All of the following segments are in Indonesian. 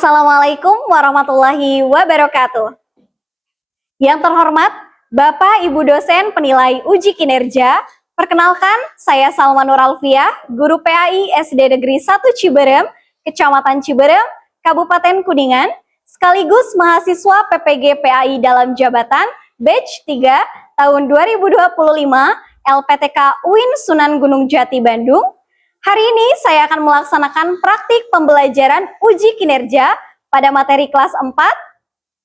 Assalamualaikum warahmatullahi wabarakatuh. Yang terhormat Bapak Ibu dosen penilai uji kinerja, perkenalkan saya Salma Nur Alfiah, Guru PAI SD Negeri 1 Ciberem, Kecamatan Ciberem, Kabupaten Kuningan, sekaligus mahasiswa PPG PAI dalam jabatan Batch 3 tahun 2025 LPTK UIN Sunan Gunung Jati Bandung. Hari ini saya akan melaksanakan praktik pembelajaran uji kinerja pada materi kelas 4,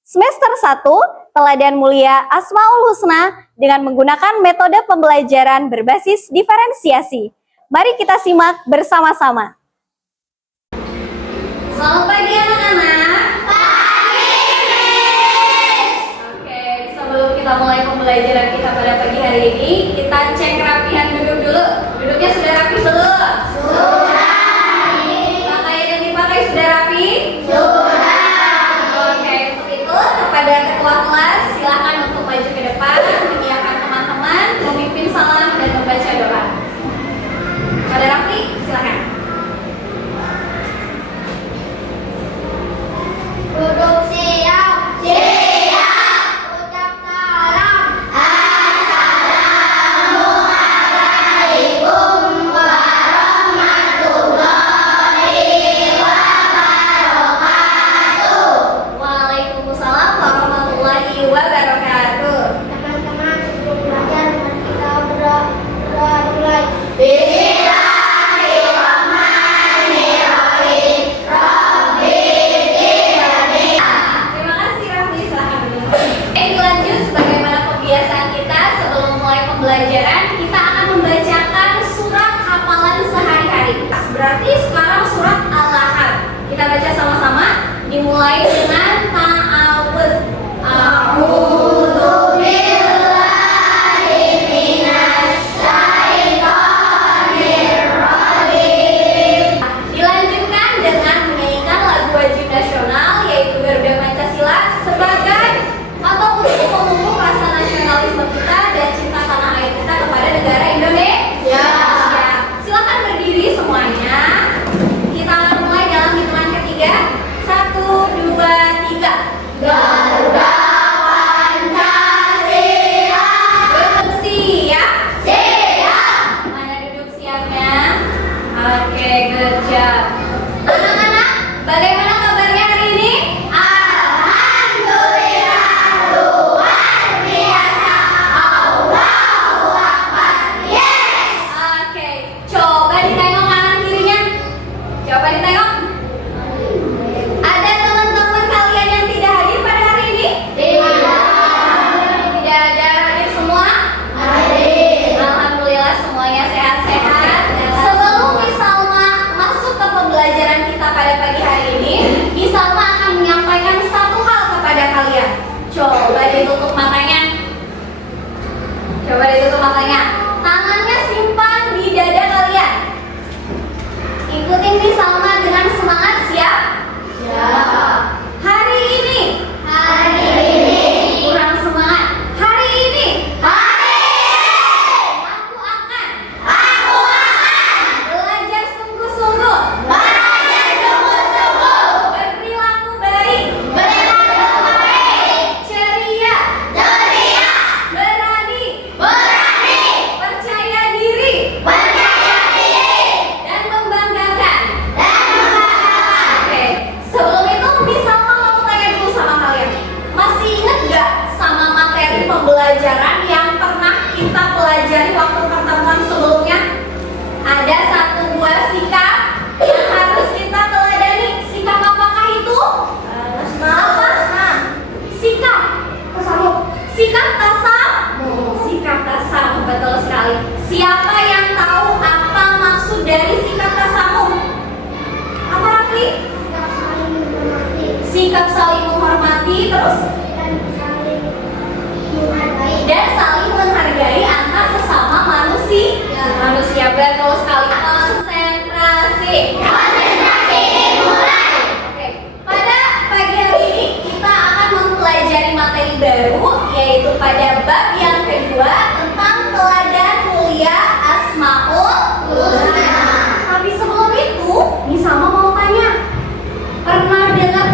semester 1, Teladan Mulia Asmaul Husna dengan menggunakan metode pembelajaran berbasis diferensiasi. Mari kita simak bersama-sama. Selamat pagi anak-anak. Pagi, Miss. Oke, sebelum kita mulai pembelajaran kita pada pagi hari ini, kita cek kerapihan duduk dulu. Duduknya sudah rapi belum? Sudah. Pakaian yang dipakai sudah rapi? Sudah. Oke, untuk itu kepada ketua kelas silakan untuk maju ke depan, menyiapkan teman-teman, memimpin salam dan membaca doa. Pada rapi, silakan. Duduk siap. Siap. Ucap salam. Assalamualaikum warahmatullahi wabarakatuh. Waalaikumsalam warahmatullahi wabarakatuh. Teman-teman, sebelum belajar kita berdoa mulai. Bismillahirrahmanirrahim. Rabbi zidni. Terima kasih Rafli, silakan duduk. Dilanjut sebagaimana kebiasaan kita sebelum mulai pembelajaran, kita akan membacakan surat hafalan sehari-hari. Berarti sekarang surat Al-Lahab. Kita baca sama-sama, dimulai dengan ta'awudz. A'udzu billahi minasy syaithanir rajim. Dilanjutkan dengan menyanyikan lagu wajib nasional yaitu Garuda Pancasila sebagai atau untuk memupuk rasa nasionalisme kita dan cinta tanah air kita kepada negara Indonesia. Silakan berdiri semuanya. Kita akan mulai dalam hitungan ketiga. 1, 2, 3. Garuda Pancasila. Duduk siap. Siap. Mana duduk siapnya? Oke, good job. Anak-anak, bagaimana kabarnya hari ini? Alhamdulillah luar biasa. Allahu Akbar. Yes. Oke, coba ditengok kanan kirinya. Coba ditengok. Ada teman-teman kalian yang tidak hadir pada hari ini? Tidak ada, hadir semua? Alhamdulillah semuanya sehat-sehat. Sebelum Miss Salma masuk ke pembelajaran kita pada pagi hari ini, Miss Salma akan menyampaikan satu hal kepada kalian. Coba ditutup matanya. Coba ditutup matanya. Tangannya simpan di dada kalian. Ikutin Miss Salma dengan semangat, siap? Hari ini. Kurang semangat. Hari ini. Aku akan belajar sungguh-sungguh. Berperilaku baik. Ceria. Berani. Percaya diri. Dan membanggakan. Oke, sebelum itu Miss Salma mau tanya dulu sama kalian. Masih ingat gak sama materi pembelajaran yang pernah kita pelajari waktu pertemuan sebelumnya? Ada satu buah sikap yang harus kita teladani. Sikap apakah itu? Apa? Sikap Sikap tasamuh. Sikap tasamuh, betul sekali. Siapa yang tahu apa maksud dari sikap tasamuh? Apa Rafli? Sikap saling menghormati, terus dan saling menghargai antar sesama manusia. Betul sekali. Konsentrasi. Dimulai. Oke, pada pagi hari ini kita akan mempelajari materi baru yaitu pada bab yang kedua tentang teladan mulia Asmaul Husna. Tapi sebelum itu, Miss Salma mau tanya, pernah dengar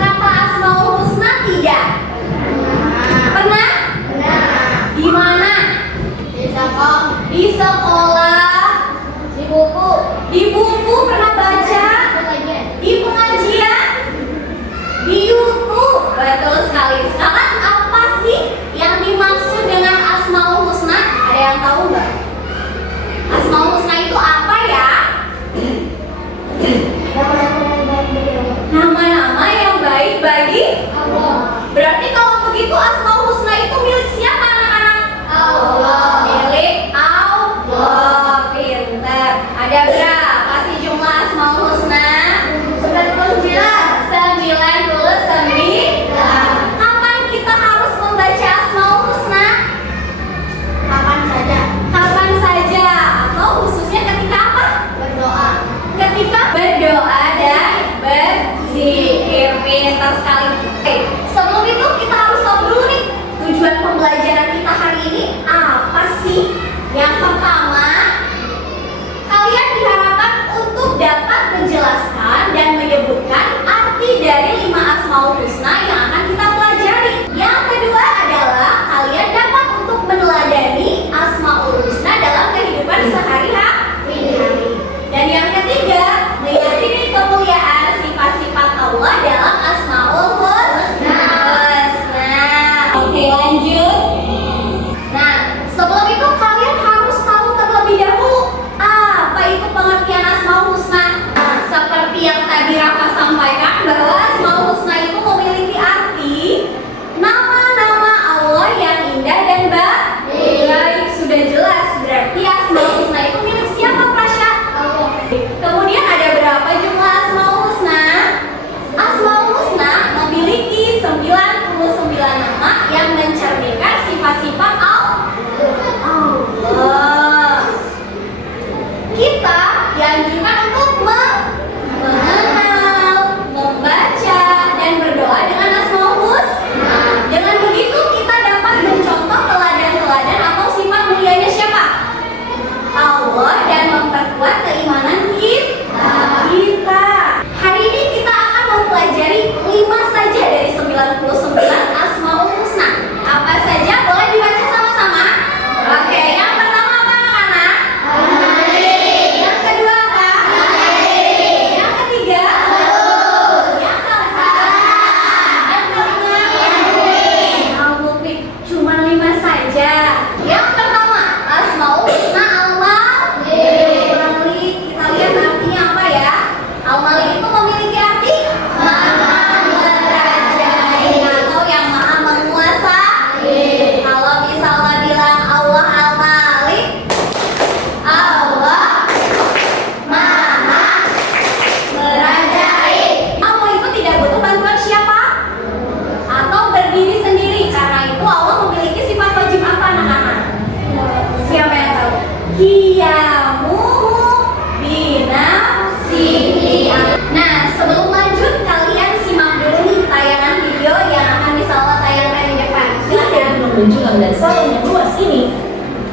menjulang dan salon yang luas ini?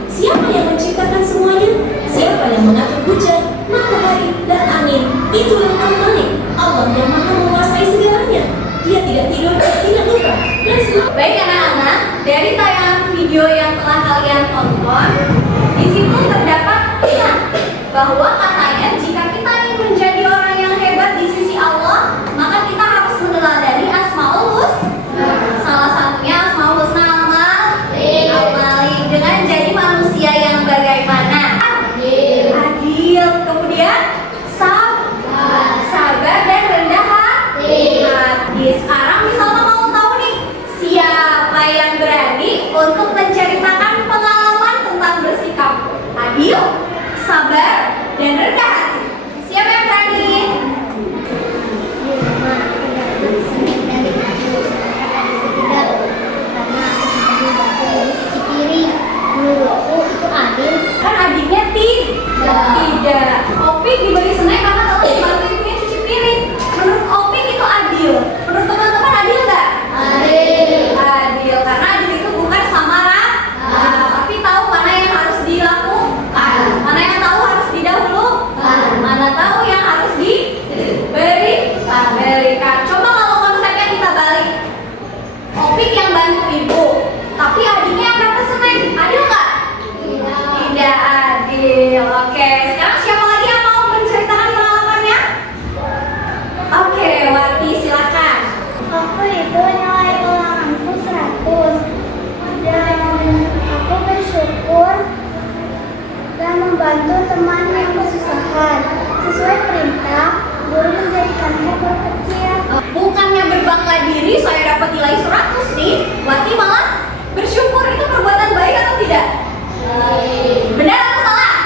Siapa yang menciptakan semuanya? Siapa yang mengatur hujan, matahari, dan angin? Itulah Al-Malik, Allah yang maha menguasai segalanya. Dia tidak tidur, tidak lupa, dan selalu. Baik anak-anak, dari tayangan video yang telah kalian tonton, di situ terdapat pesan bahwa katanya jika kita ingin menjadi orang yang hebat di sisi Allah, maka kita harus meneladani Asmaul Husna. Salah satunya Asmaul Husna Al-Malik, dengan jadi manusia yang bagaimana? Adil. Kemudian sabar dan rendah hati. Sekarang misalnya mau tahu nih, siapa yang berani untuk menceritakan pengalaman tentang bersikap adil, sabar, dan rendah hati? Siapa yang berani? Kan adiknya tidak. Opik diberi snack karena kalau dibantu ibunya cuci piring. Menurut Opik itu adil. Menurut teman-teman adil nggak? Adil karena adil itu bukan samaran, tapi tahu mana yang harus dilakukan, mana yang tahu harus didahulukan, mana tahu yang harus diberikan. Coba kalau konsepnya kita balik, Opik yang bantu ibu, tapi adiknya yang dapat snack, adil nggak? Tidak adil. Oke, sekarang siapa lagi yang mau menceritakan pengalamannya? Oke, Wati silakan. Aku itu nilai ulanganku 100 dan aku bersyukur dan membantu teman yang kesusahan. Sesuai perintah, guru menjadikanku guru kecil. Bukannya berbangga diri saya dapat nilai 100 nih, Wati malah bersyukur. Itu perbuatan baik atau tidak? Benar atau salah?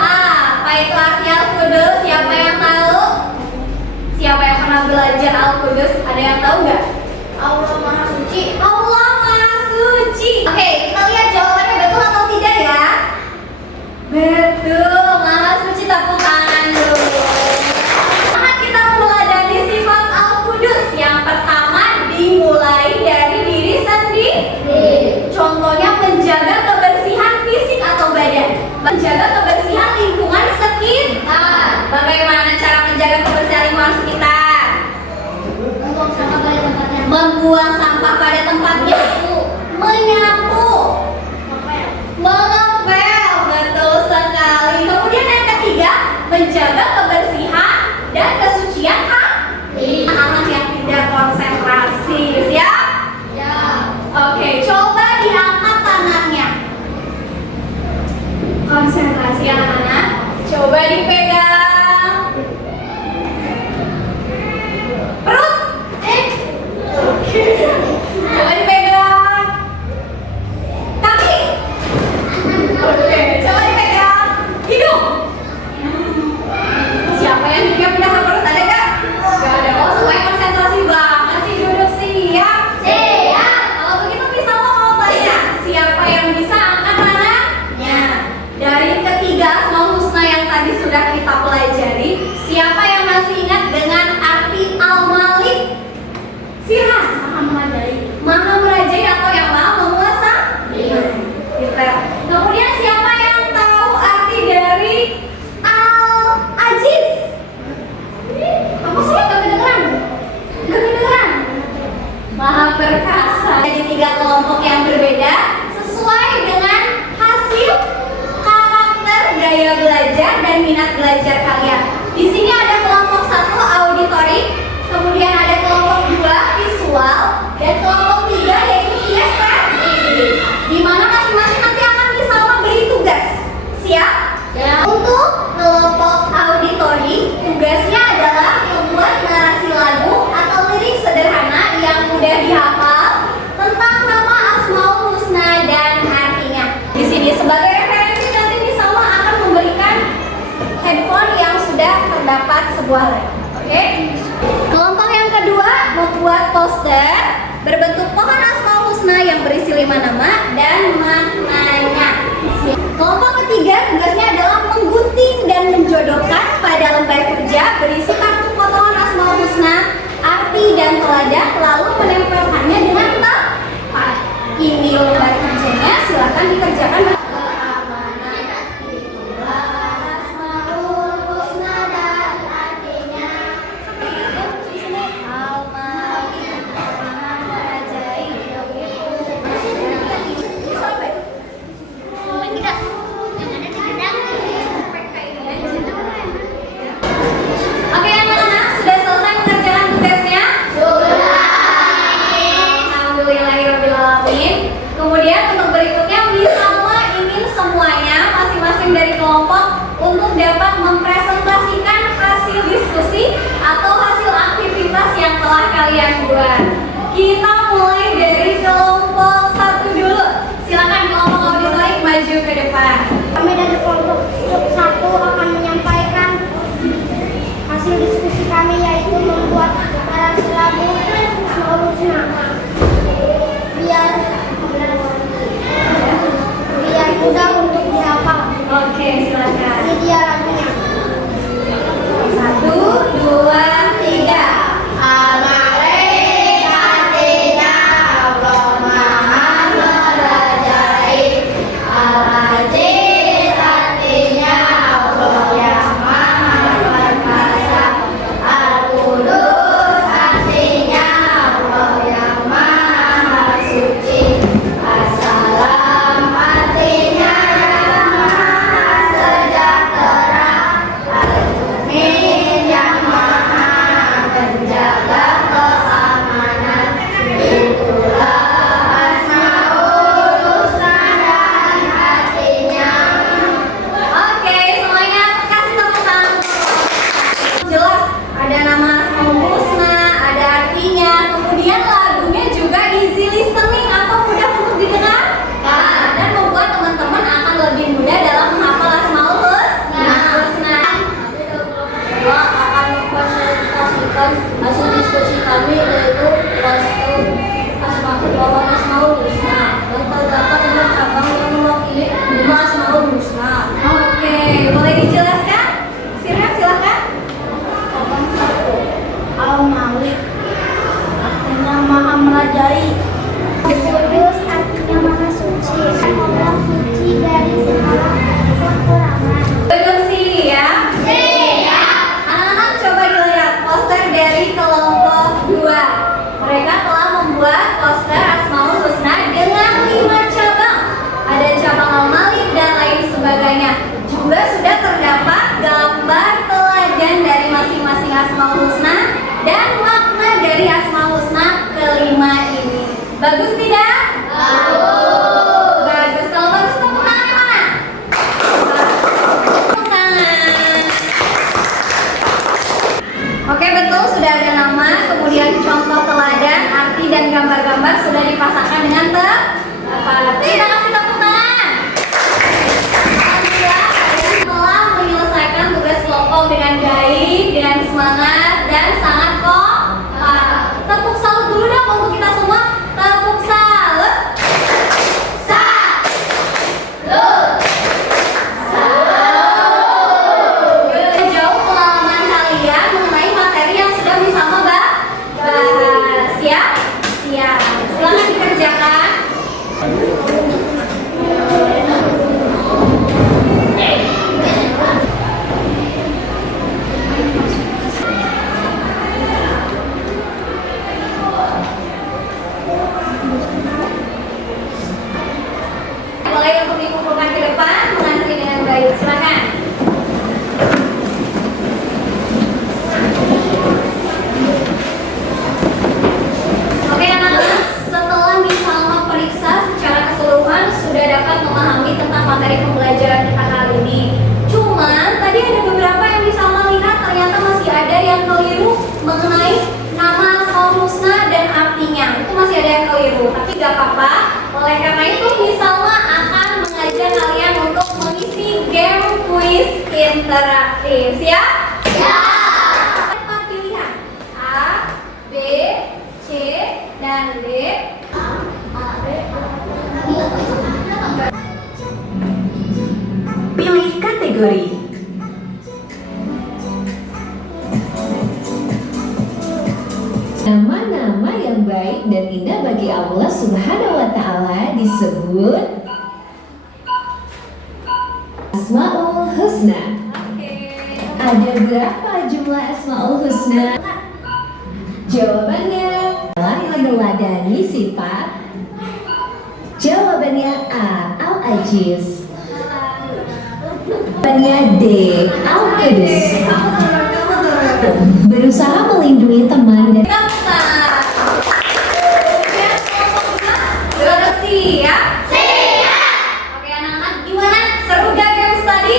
Apa itu arti Al-Qudus? Siapa yang tahu? Siapa yang pernah belajar Al-Qudus? Ada yang tahu nggak? Allah Maha Suci. Allah Maha Suci. Oke, kita lihat jawabannya betul atau tidak ya. Betul, Maha Suci. Tepuk tangan dulu. Karena kita meneladani sifat Al-Qudus. Yang pertama dimulai dari diri sendiri. Contohnya menjaga kebersihan fisik atau badan, menjaga kebersihan lingkungan sekitar. Bagaimana cara menjaga kebersihan lingkungan sekitar? Membuang sampah pada tempatnya, menyapu, mengepel, betul sekali. Kemudian yang ketiga, menjaga kebersihan dan kesucian hati. Anak yang tidak konsentrasi, siap? Oke, coba diangkat tangannya. Konsentrasi anak-anak. Coba dipegang. Perut. Oke. Coba dipegang. Kaki. Oke, coba dipegang. Hidung. Siapa yang hidungnya pindah ke perut? Ada nggak? Nggak ada. Oh, semuanya konsentrasi banget sih. Duduk siap. Kalau begitu bisa mau tanya, siapa yang bisa angkat tangannya? Dari ketiga Asmaul Husna yang tadi sudah kita pelajari, siapa yang masih ingat dengan arti Al-Malik? Silahkan. Maha merajai atau yang maha menguasai? Kemudian siapa yang tahu arti dari Al-Aziz? Apa sih? Gak kedengeran? Maha perkasa. Jadi 3 kelompok yang berbeda sesuai dengan hasil karakter, gaya belajar, dan minat belajar kalian. Di sini ada kelompok 1 auditory, kemudian ada kelompok 2 visual, dan kelompok 3 yaitu kinestetik. Di mana masing-masing nanti akan bisa memberi tugas. Siap? Untuk kelompok auditory, tugasnya adalah membuat narasi lagu atau lirik sederhana yang mudah dihafal tentang nama Asmaul Husna dan artinya. Di sini sebagai referensi nanti Misalma akan memberikan handphone yang sudah terdapat sebuah lab. Oke? Kelompok yang kedua membuat poster berbentuk pohon Asmaul Husna yang berisi 5 nama dan maknanya. Kelompok ketiga tugasnya adalah menggunting dan menjodohkan pada lembar kerja berisi kartu potongan Asmaul Husna, arti dan teladan, lalu menempelkannya dengan tepat. Ini dapat mempresentasikan hasil diskusi atau hasil aktivitas yang telah kalian buat. Kita mulai dari kelompok 1 dulu. Silakan kelompok auditorik maju ke depan. Kami dari kelompok 1 akan menyampaikan hasil diskusi kami, yaitu membuat narasi lagu Asmaul Husna biar mudah untuk dihafal. Oke, silakan. Ini dia lagunya. 1, 2, 3. Hasil diskusi kami yaitu Asmaul Husna yang terdapat 5 cabang yang mewakili 5 Asmaul Husna. Oke, boleh dijelaskan? Silakan. Cabang 1 Al-Malik, artinya Maha Merajai. Kudus artinya Maha Suci. Allah suci dari segala kekurangan. Belum sih ya? Anak-anak coba dilihat poster dari kelompok 2. Mereka telah membuat poster Asmaul Husna dengan 5 cabang. Ada cabang Al-Malik dan lain sebagainya. Juga sudah terdapat gambar teladan dari masing-masing Asmaul Husna dan makna dari Asmaul Husna kelima ini. Bagus tidak? Bagus. Kalau bagus tepuk tangan mana? Tepuk tangan. Oke, betul, sudah ada nama, kemudian contoh teladan, arti dan gambar-gambar sudah dipasangkan dengan tepat. Kita kasih tepuk tangan. Alhamdulillah, kalian telah menyelesaikan tugas kelompok dengan baik, dengan semangat, dan sangat kompak. Tepuk salut dulu dong untuk kita semua. Tepuk salut. Jauh pengalaman kalian mengenai materi yang sudah bersama bahas. Siap? Siap. Silakan dikerjakan. Mulai untuk dikumpulkan ke depan, mengantri dengan baik. Silakan. Oke anak-anak, setelah misalnya periksa secara keseluruhan sudah dapat memahami tentang materi pembelajaran kita kali ini. Cuman tadi ada beberapa yang bisa melihat ternyata masih ada yang keliru mengenai nama Asmaul Husna dan artinya. Itu masih ada yang keliru, tapi gak apa-apa. Oleh karena itu misalnya akan mengajak kalian untuk mengisi game quiz interaktif. Siap? Siap. 4 pilihan A, B, C, dan D. Pilih kategori. Nama-nama yang baik dan indah bagi Allah Subhanahu wa Ta'ala disebut Asmaul Husna. Ada berapa jumlah Asmaul Husna? Jawabannya adalah meneladani sifat. Jawabannya A. Al-Ajiz. Jawabannya D. Al-Qudus. Berusaha melindungi teman dan Siap? Oke anak-anak, gimana? Seru gak games tadi?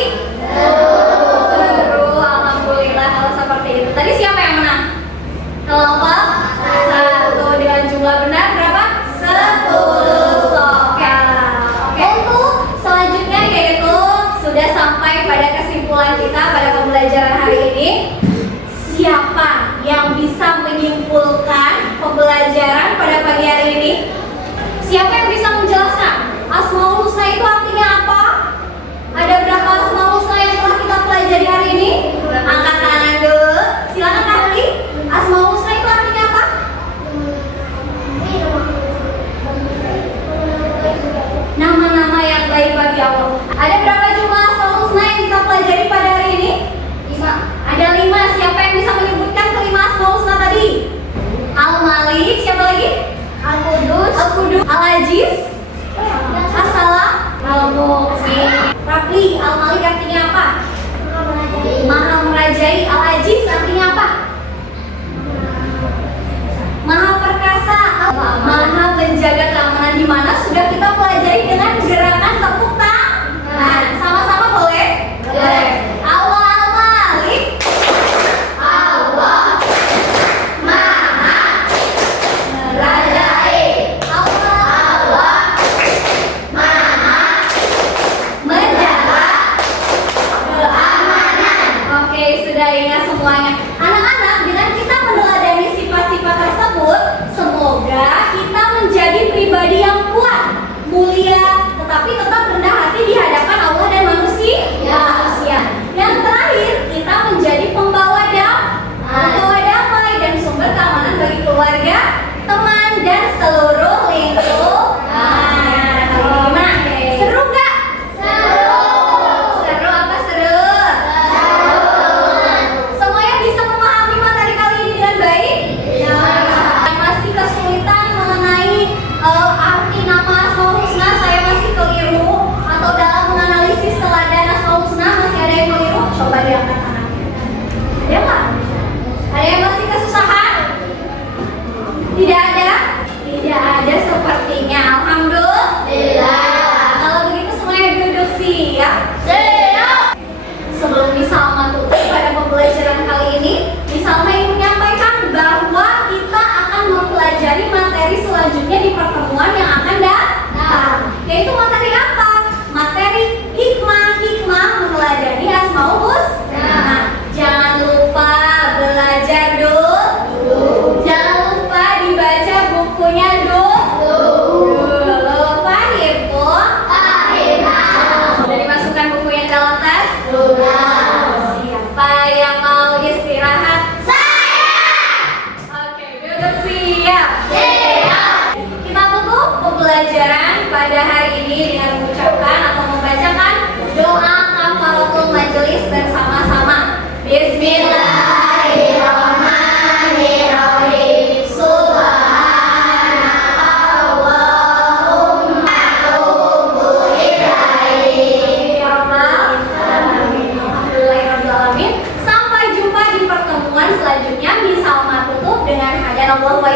pelajari Al-Aziz artinya apa? Maha perkasa, maha menjaga keamanan, di mana sudah kita pelajari dengan gerakan tepuk tangan. Sama-sama boleh? Boleh. Allah al-Malik. Allah maha merajai. Allah maha menjaga keamanan. Oke, sudah ingat semuanya. Anak-anak, dengan kita meneladani sifat-sifat tersebut, semoga kita menjadi pribadi yang kuat, mulia, tetapi tetap rendah hati di hadapan Allah dan manusia. Yang terakhir, kita menjadi pembawa damai dan sumber keamanan bagi keluarga, teman, dan seluruh lingkungan. Gimana? Seru nggak? Seru apa seru? Semuanya bisa memahami materi kali ini dengan baik? Yang masih kesulitan mengenai arti nama Asmaul Husna, saya masih keliru, atau dalam menganalisis teladan Asmaul Husna masih ada yang keliru? Coba diangkat tangannya. Ada nggak? Ada yang masih kesusahan? Tidak ada? Tidak ada sepertinya. Alhamdulillah. Kalau begitu semuanya duduk siap. Sebelum Miss Salma tutup pada pembelajaran kali ini, Miss Salma ingin menyampaikan bahwa kita akan mempelajari materi selanjutnya di pertemuan yang akan datang. Yaitu materi apa? Materi hikmah meneladani Asmaul Husna. Jangan lupa belajar dulu. Jangan lupa dibaca bukunya dulu. Paham, Bu? Sudah dimasukkan bukunya ke dalam tas? Siapa yang mau istirahat? Oke, duduk siap. Kita tutup pembelajaran pada hari ini dengan mengucapkan atau membacakan doa kafaratul majelis bersama-sama. Bismillahirrahmanirrahim. Subhanallahumma tubtu ilaihi. Alhamdulillahirrahmanirrahim. Sampai jumpa di pertemuan selanjutnya. Miss Salma tutup dengan hadan Allah wa